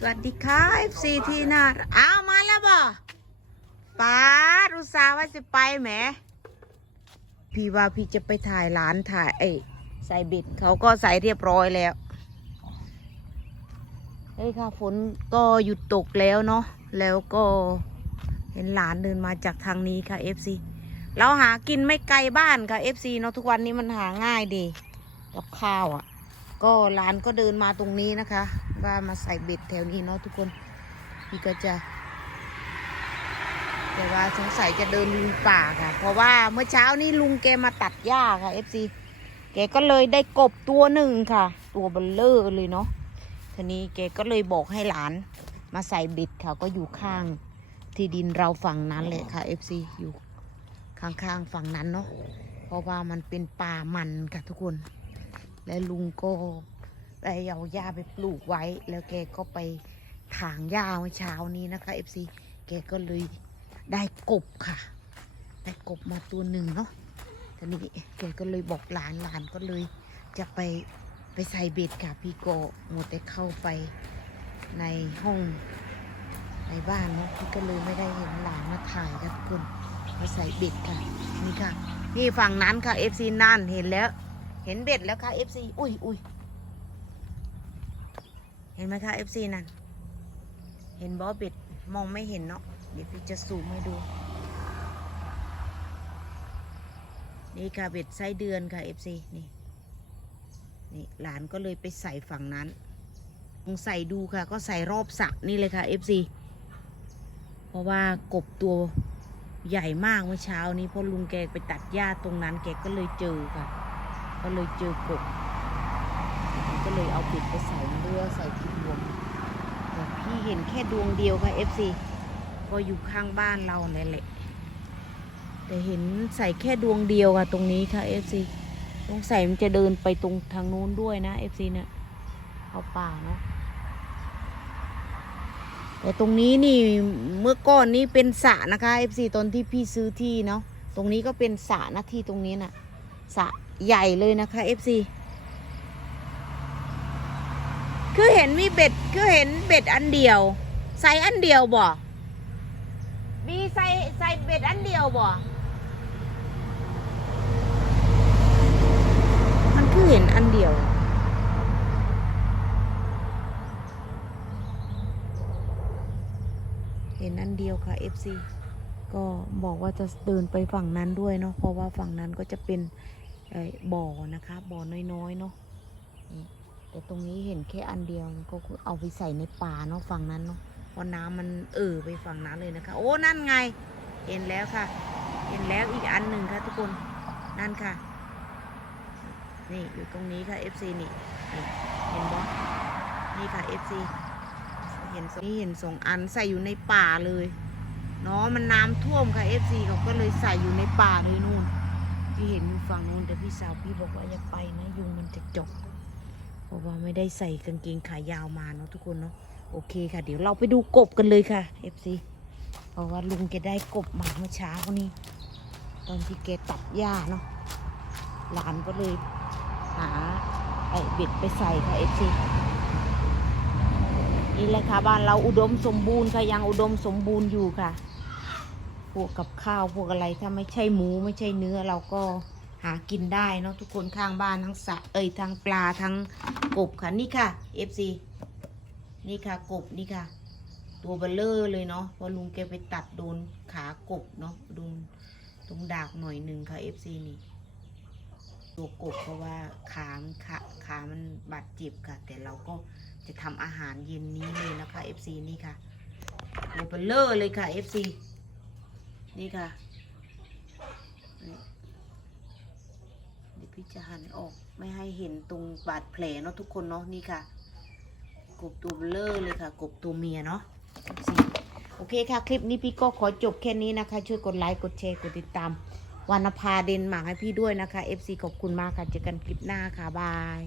สวัสดีค่ะ FC ที่น่ารักอ้าวมาแล้วบ่ป้าดอุสาว่าจะไปแหม พี่ว่าพี่จะไปถ่ายร้านถ่ายไอ้ใส่เบ็ดเขาก็ใส่เรียบร้อยแล้ว เฮ้ยค่ะ ฝนก็หยุดตกแล้วเนาะ แล้วก็เห็นหลานเดินมาจากทางนี้ค่ะ FC เราหากินไม่ไกลบ้านค่ะ FC เนาะทุกวันนี้มันหาง่ายดี กับข้าวอะ่ะ ก็ร้านก็เดินมาตรงนี้นะคะ ว่ามาใส่เบ็ดแถวนี้เนาะทุกคนพี่ก็จะแต่ว่าสงสัยจะเดินลุยป่าค่ะ เพราะว่าเมื่อเช้านี้ลุงแกมาตัดหญ้าค่ะ FC แกก็เลยได้กบตัวหนึ่งค่ะ ตัวเบลเลอร์เลยเนาะทีนี้แกก็เลยบอกให้หลานมาใส่เบ็ดค่ะก็อยู่ข้างที่ดินเราฝั่งนั้นเลยค่ะ FC อยู่ข้างๆฝั่งนั้นเนาะเพราะว่ามันเป็นป่ามันค่ะทุกคน และลุงก็ ได้เอาหญ้าไปปลูกไว้ แล้วแกก็ไปถางหญ้าเมื่อเช้านี้นะคะ FC แกก็เลยได้กบค่ะ ได้กบมาตัวหนึ่งเนาะทีนี้แกก็เลยบอกหลานหลานก็เลยจะไปไปใส่เบ็ดค่ะพี่โกหมดแต่เข้าไปในห้องในบ้านเนาะพี่ก็เลยไม่ได้เห็นหลานมาถ่ายค่ะทุกคนมาใส่เบ็ดค่ะนี่ค่ะนี่ฝั่งนั้นค่ะ FC นั่นเห็นแล้ว เห็นเบ็ดแล้วค่ะ FC อุ้ยอุ้ย เห็นไหมคะ FC นั่น เห็นบอเบ็ดมองไม่เห็นเนาะ เดี๋ยวพี่จะซูมให้ดู นี่ค่ะเบ็ดไส้เดือนค่ะ FC นี่ นี่หลานก็เลยไปใส่ฝั่งนั้นลองใส่ดูค่ะ ก็ใส่รอบสระนี่เลยค่ะ FC เพราะว่ากบตัวใหญ่มากเมื่อเช้านี้เพราะลุงแกไปตัดหญ้าตรงนั้นแกก็เลยเจอค่ะ ก็เลยเจอกบ ก็เลยเอาปิดไปใส่เรือใส่ทิดวงแต่พี่เห็นแค่ดวงเดียวค่ะ FC ก็อยู่ข้างบ้านเราเนี่ยแหละ แต่เห็นใส่แค่ดวงเดียวค่ะตรงนี้ค่ะ FC ตรงใส่มันจะเดินไปตรงทางนู้นด้วยนะ FC เนี่ยเอาป่าเนาะแต่ตรงนี้นี่เมื่อก่อนนี้เป็นสระนะคะ FC ตอนที่พี่ซื้อที่เนาะตรงนี้ก็เป็นสระนะที่ตรงนี้น่ะสระใหญ่เลยนะคะ FC คือเห็นมีเบ็ดคือเห็นเบ็ดอันเดียว ใส่อันเดียวบ่บีใส่ใส่เบ็ดอันเดียวบ่ มันคือเห็นอันเดียว เห็นอันเดียวค่ะ FC ก็บอกว่าจะเดินไปฝั่งนั้นด้วยเนาะเพราะว่าฝั่งนั้นก็จะเป็นบ่อบ่อนะคะ บ่อน้อยๆเนาะ แต่ตรงนี้เห็นแค่อันเดียวก็คือเอาไปใส่ในป่าเนาะฝั่งนั้นเนาะเพราะน้ำมันเอ่อไปฝั่งนั้นเลยนะคะ โอ้นั่นไง เห็นแล้วค่ะ เห็นแล้วอีกอันหนึ่งค่ะทุกคนนั่นค่ะ นี่อยู่ตรงนี้ค่ะ FC นี่นี่เห็นบ่นี่ค่ะ FC เห็นนี่เห็นสองอันใส่อยู่ในป่าเลยเนาะมันน้ำท่วมค่ะ FC เขาก็เลยใส่อยู่ในป่าเลยนู่นพี่เห็นอยู่ฝั่งนู้นแต่พี่สาวพี่บอกว่าอย่าไปนะยุงมันจะจก เพราะว่าไม่ได้ใส่กางเกงขายาวมาเนาะทุกคนเนาะโอเคค่ะ เดี๋ยวเราไปดูกบกันเลยค่ะ FC เพราะว่าลุงแกได้กบมาเมื่อเช้านี้ตอนที่แกตัดหญ้าเนาะหลานก็เลยหาไอ้เบ็ดไปใส่ค่ะ FC นี่แหละค่ะบ้านเราอุดมสมบูรณ์ค่ะยังอุดมสมบูรณ์อยู่ค่ะ พวกกับข้าวพวกอะไรถ้าไม่ใช่หมูไม่ใช่เนื้อเราก็ หากินได้เนาะทุกคนข้างบ้านทั้งสระเอ้ยทั้งปลาทั้งกบค่ะนี่ค่ะ FC นี่ค่ะกบนี่ค่ะ ตัวเบลเลอร์เลยเนาะเพอลุงแกไปตัดโดนขากบเนาะโดนตรงดากหน่อยหนึ่งค่ะ FC นี่ตัวกบเพราะว่าขามันขาขามันบาดเจ็บค่ะ แต่เราก็จะทำอาหารเย็นนี้เลยนะคะ FC นี่ค่ะตัวเบลเลอร์เลยค่ะ FC นี่ค่ะนี่เดี๋ยว พี่จะหันออกไม่ให้เห็นตรงบาดแผลเนาะทุกคนเนาะนี่ค่ะ กบตัวเลอร์เลยค่ะ กบตัวเมียเนาะโอเคค่ะ คลิปนี้พี่ก็ขอจบแค่นี้นะคะ ช่วยกดไลค์กดแชร์กดติดตามวรรณภาเดนมาร์กให้พี่ด้วยนะคะ FC ขอบคุณมากค่ะเจอกันคลิปหน้าค่ะบาย